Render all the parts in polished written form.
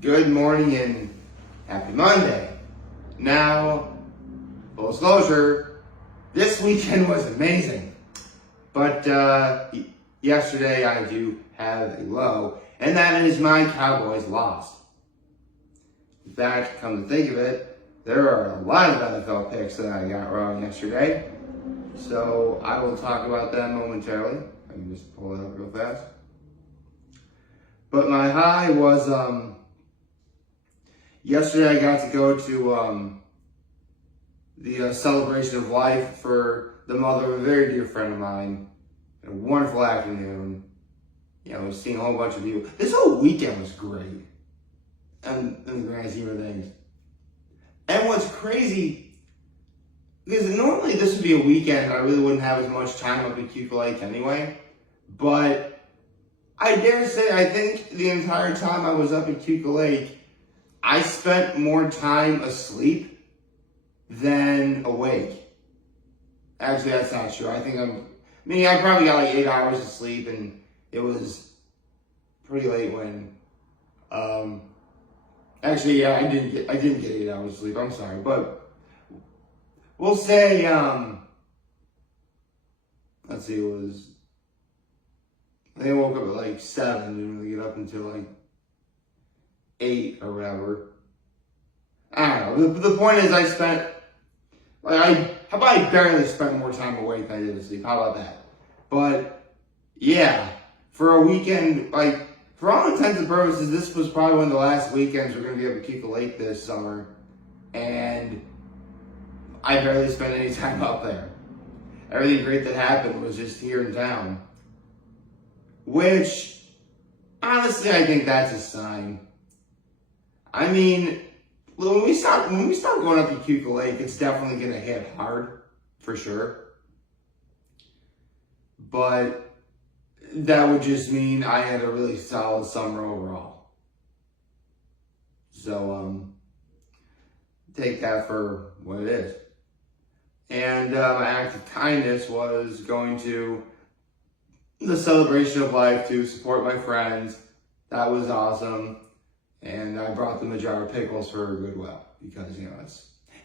Good morning and happy Monday. Now, full disclosure, this weekend was amazing. But yesterday I do have a low, and that is my Cowboys lost. In fact, come to think of it, there are a lot of NFL picks that I got wrong yesterday. So I will talk about them momentarily. I can just pull it up real fast. But my high was, yesterday I got to go to the celebration of life for the mother of a very dear friend of mine. A wonderful afternoon. You know, seeing a whole bunch of people. This whole weekend was great. In the grand scheme of things. And what's crazy, because normally this would be a weekend I really wouldn't have as much time up at Cuba Lake anyway. But I dare say, I think the entire time I was up at Cuba Lake, I spent more time asleep than awake. Actually, that's not true. I probably got like 8 hours of sleep, and it was pretty late when, actually, yeah, I didn't get 8 hours of sleep. I'm sorry, but we'll say, let's see, I think I woke up at like 7, didn't really get up until like 8 or whatever. I don't know. The point is, I barely spent more time awake than I did asleep. How about that? But yeah, for a weekend, like for all intents and purposes, this was probably one of the last weekends we're going to be able to keep the lake this summer, and I barely spent any time up there. Everything great that happened was just here in town, which honestly I think that's a sign. I mean, when we start going up to Cuba Lake, it's definitely going to hit hard, for sure. But that would just mean I had a really solid summer overall. So, take that for what it is. And my act of kindness was going to the celebration of life to support my friends. That was awesome. And I brought them a jar of pickles for Goodwill because, you know,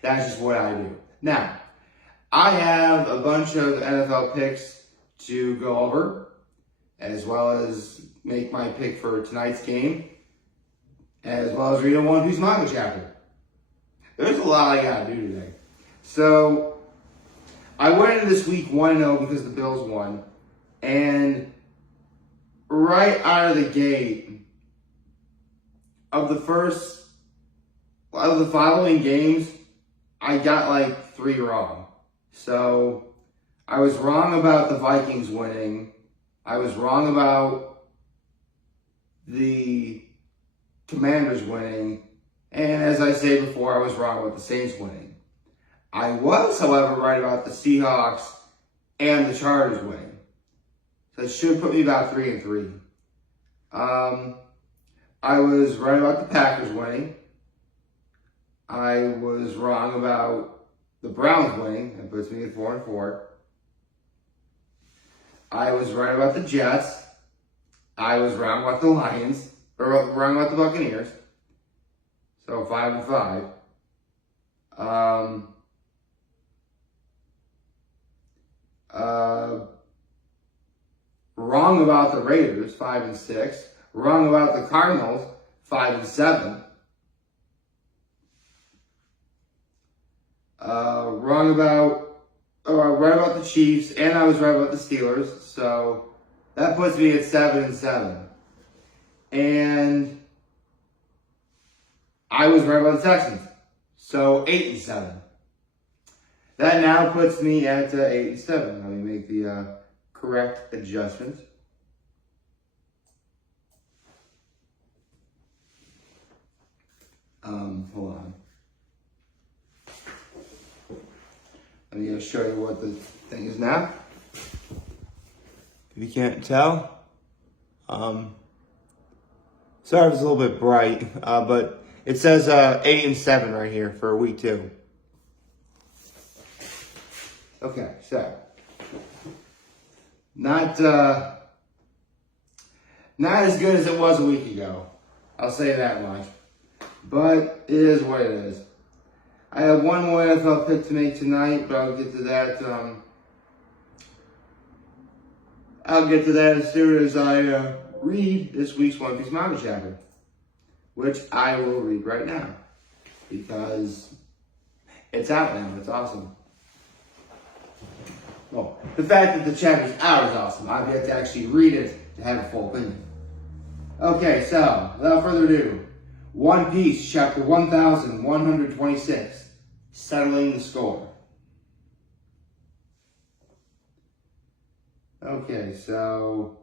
that's just what I do. Now, I have a bunch of NFL picks to go over, as well as make my pick for tonight's game, as well as read a One Piece manga chapter. There's a lot I gotta do today. So, I went into this week 1-0 because the Bills won, and right out of the gate, of the following games, I got like 3 wrong. So I was wrong about the Vikings winning. I was wrong about the Commanders winning. And as I said before, I was wrong about the Saints winning. I was, however, right about the Seahawks and the Chargers winning. So it should put me about 3-3. I was right about the Packers winning. I was wrong about the Browns winning. That puts me at 4-4. I was right about the Jets. I was wrong about the Lions. Or wrong about the Buccaneers. So 5-5. Wrong about the Raiders, 5-6. Wrong about the Cardinals, 5-7. Right about the Chiefs, and I was right about the Steelers. So that puts me at 7-7. And I was right about the Texans. So 8-7. That now puts me at 8-7. Let me make the correct adjustments. Hold on. Let me show you what the thing is now. If you can't tell, sorry if it's a little bit bright, but it says 8-7 right here for week 2. Okay, so not as good as it was a week ago. I'll say that much. But it is what it is. I have one more NFL pick to make tonight, but I'll get to that. I'll get to that as soon as I read this week's One Piece manga chapter, which I will read right now because it's out now. It's awesome. Well, the fact that the chapter's out is awesome. I've yet to actually read it to have a full opinion. Okay, so without further ado, One Piece chapter 1126, Settling the Score. Okay, so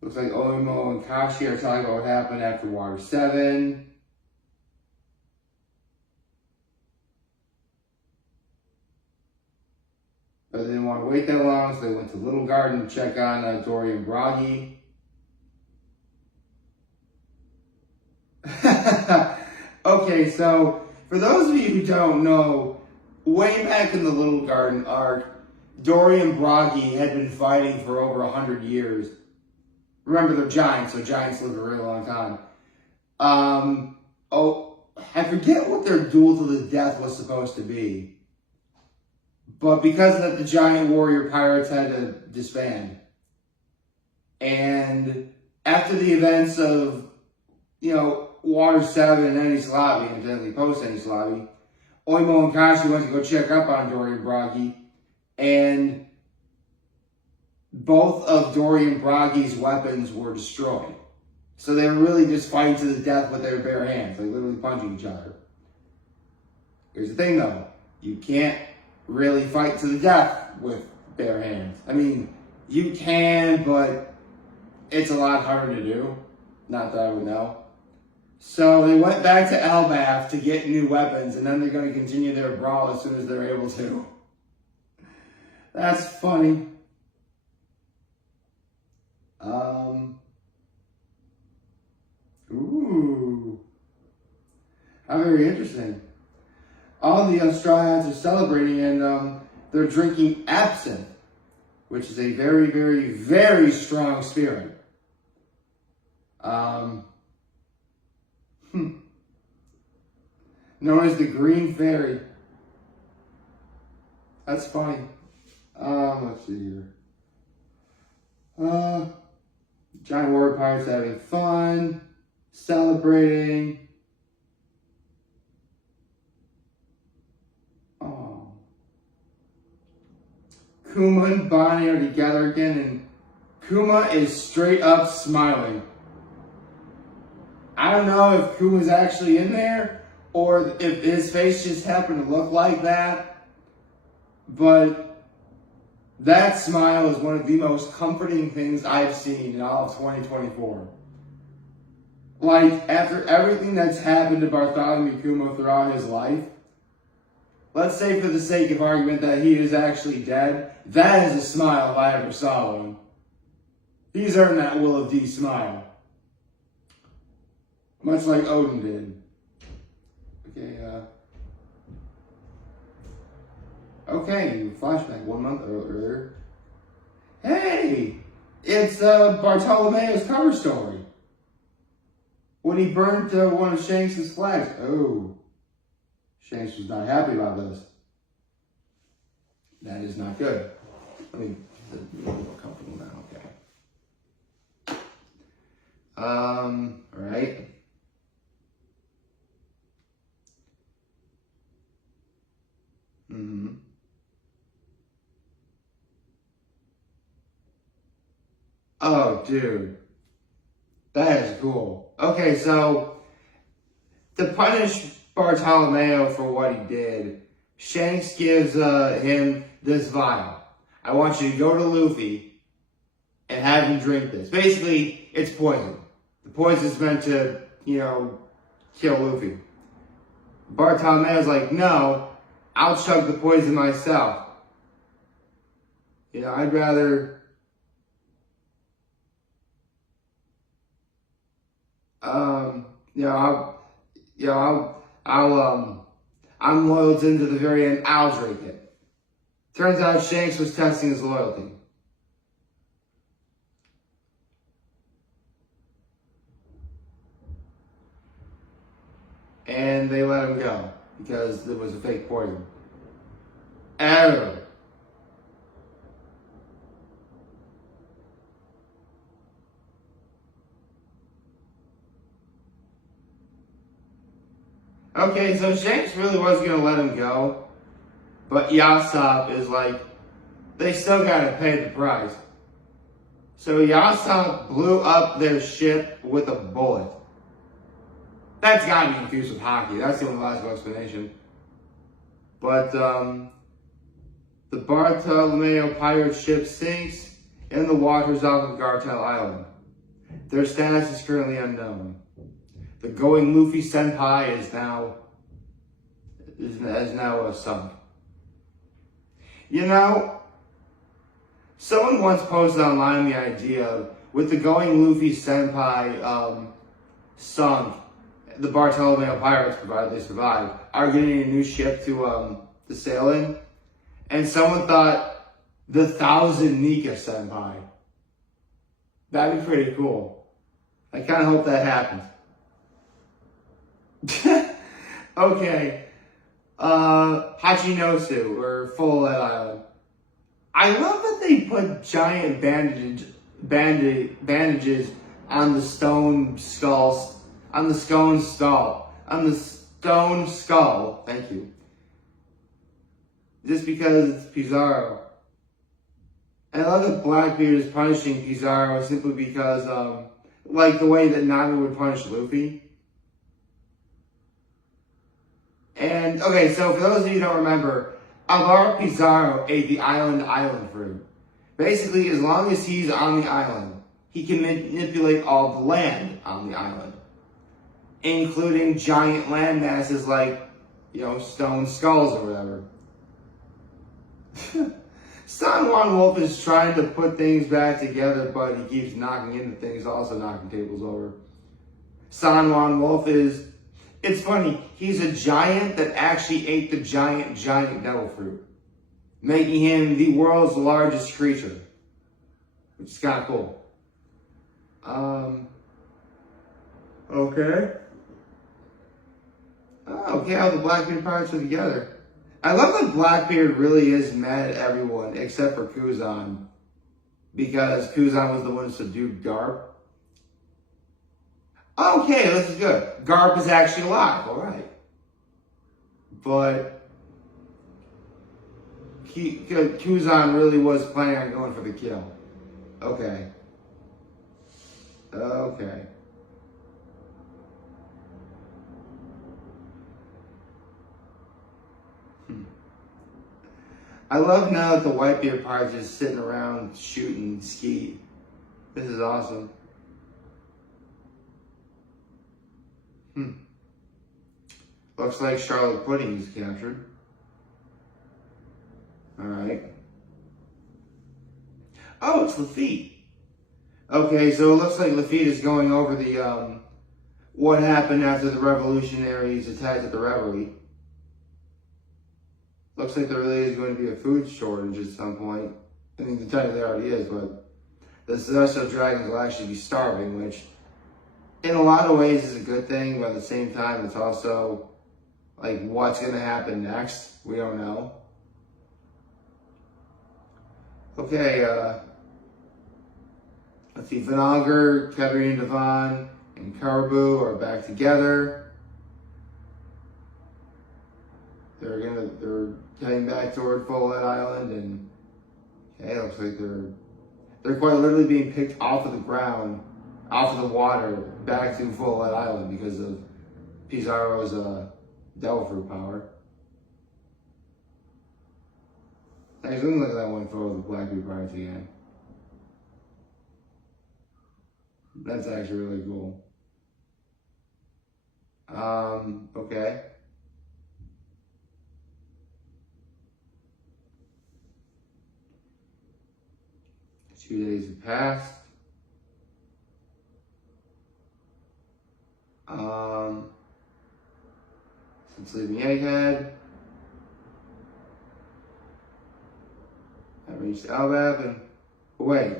looks like Oimo and Kashi are talking about what happened after Water 7. But they didn't want to wait that long, so they went to Little Garden to check on Dory and Bragi. Okay, so for those of you who don't know, way back in the Little Garden arc, Dory and Bragi had been fighting for over 100 years. Remember, they're giants, so giants live a really long time. I forget what their duel to the death was supposed to be. But because of that, the giant warrior pirates had to disband. And after the events of, Water 7 and Enies Lobby, and technically post Enies Lobby, Oimo and Kashi went to go check up on Dory and Bragi, and both of Dory and Bragi's weapons were destroyed. So they were really just fighting to the death with their bare hands, like literally punching each other. Here's the thing though, you can't really fight to the death with bare hands. I mean, you can, but it's a lot harder to do. Not that I would know. So they went back to Elbaf to get new weapons, and then they're going to continue their brawl as soon as they're able to. That's funny. Ooh. How very interesting. All the Australians are celebrating, and they're drinking absinthe, which is a very, very, very strong spirit. Known as the Green Fairy. That's funny. Let's see here. Giant warrior pirates having fun, celebrating. Oh. Kuma and Bonnie are together again, and Kuma is straight up smiling. I don't know if Kuma's actually in there, or if his face just happened to look like that, but that smile is one of the most comforting things I've seen in all of 2024. Like, after everything that's happened to Bartholomew Kuma throughout his life, let's say for the sake of argument that he is actually dead, that is a smile if I ever saw one. He's earned that Will of D smile. Much like Odin did. Okay, flashback 1 month earlier. Hey! It's Bartolomeo's cover story. When he burnt one of Shanks' flags. Oh. Shanks was not happy about this. That is not good. Let me get a little more comfortable now, okay. Alright. Oh, dude. That is cool. Okay, so to punish Bartolomeo for what he did, Shanks gives him this vial. I want you to go to Luffy and have him drink this. Basically, it's poison. The poison's meant to, kill Luffy. Bartolomeo's like, no, I'll chug the poison myself. I'd rather... I'm loyal to him to the very end. I'll drink it. Turns out Shanks was testing his loyalty. and they let him go because it was a fake poison. Error. Okay, so Shanks really was gonna let him go, but Yasopp is like, they still gotta pay the price. So Yasopp blew up their ship with a bullet. That's gotta be confused with hockey. That's the only logical explanation. But the Bartolomeo pirate ship sinks in the waters off of Gartel Island. Their status is currently unknown. The Going Luffy Senpai is now sunk. You know, someone once posted online the idea of, with the Going Luffy Senpai sunk, the Bartolomeo pirates, provided they survive, are getting a new ship to sail in, and someone thought the 1,000 Nika Senpai. That'd be pretty cool. I kind of hope that happens. Okay. Hachinosu, or Full Light Island. I love that they put giant bandages on the stone skull, thank you. Just because it's Pizarro. And I love that Blackbeard is punishing Pizarro simply because, like the way that Nami would punish Luffy. And, okay, so for those of you who don't remember, Alvaro Pizarro ate the island fruit. Basically, as long as he's on the island, he can manipulate all the land on the island, including giant land masses like, stone skulls or whatever. San Juan Wolf is trying to put things back together, but he keeps knocking into things, also knocking tables over. San Juan Wolf it's funny, he's a giant that actually ate the giant devil fruit, making him the world's largest creature, which is kind of cool. Okay. Okay, how the Blackbeard pirates are together. I love that Blackbeard really is mad at everyone except for Kuzan, because Kuzan was the one who subdued Garp. Okay, this is good. Garp is actually alive, alright. But Kuzan really was planning on going for the kill. Okay. Okay. I love now that the Whitebeard pirates just sitting around shooting skeet. This is awesome. Looks like Charlotte Pudding is captured. Alright. Oh, it's Lafitte. Okay, so it looks like Lafitte is going over the, what happened after the revolutionaries attacked at the Reverie. Looks like there really is going to be a food shortage at some point. I think technically there already is, but the Celestial Dragons will actually be starving, which in a lot of ways is a good thing, but at the same time it's also like what's going to happen next? We don't know. Okay, let's see, Vinalger, Katarina Devon, and Caribou are back together. They're heading back toward Follett Island, and okay, it looks like they're quite literally being picked off of the ground, off of the water, back to Follett Island because of Pizarro's Devil Fruit power. Actually, let me look at that one photo of the Blackbeard pirates again. That's actually really cool. Okay. Two days have passed. Since leaving Egghead. I reached Albab and wait.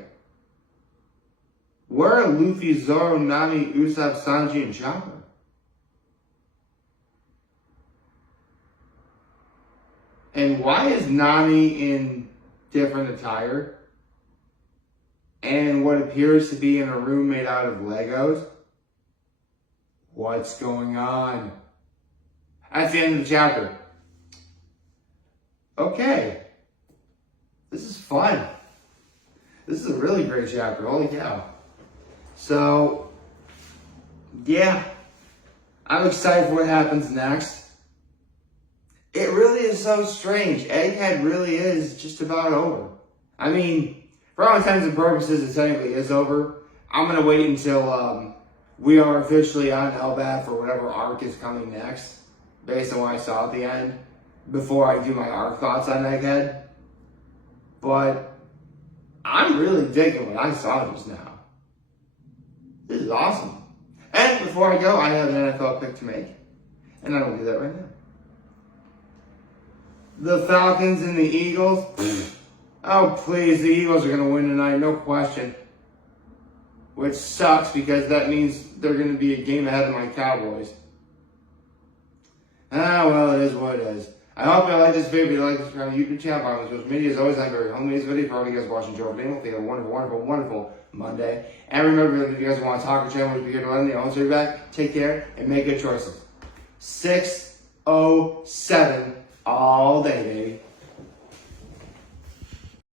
Where are Luffy, Zoro, Nami, Usopp, Sanji, and Chopper? And why is Nami in different attire? And what appears to be in a room made out of Legos? What's going on? That's the end of the chapter. Okay. This is fun. This is a really great chapter. Holy cow. So, yeah. I'm excited for what happens next. It really is so strange. Egghead really is just about over. I mean, for all intents and purposes, it technically is over. I'm going to wait until we are officially on Elbaf for whatever arc is coming next, based on what I saw at the end, before I do my arc thoughts on Egghead. But I'm really digging what I saw just now. This is awesome. And before I go, I have an NFL pick to make, and I will do that right now. The Falcons and the Eagles. Oh, please, the Eagles are going to win tonight, no question. Which sucks because that means they're going to be a game ahead of my Cowboys. Ah, well, it is what it is. I hope you like this video. If you like this channel, YouTube channel, follow me on social media. As always, I'm very homemade video for all you guys watching Joe Daniel. Hope you have a wonderful, wonderful, wonderul Monday. And remember, if you guys want to talk or channel, we'll be here to let me know. I'll see you back. Take care and make good choices. 607 all day, baby.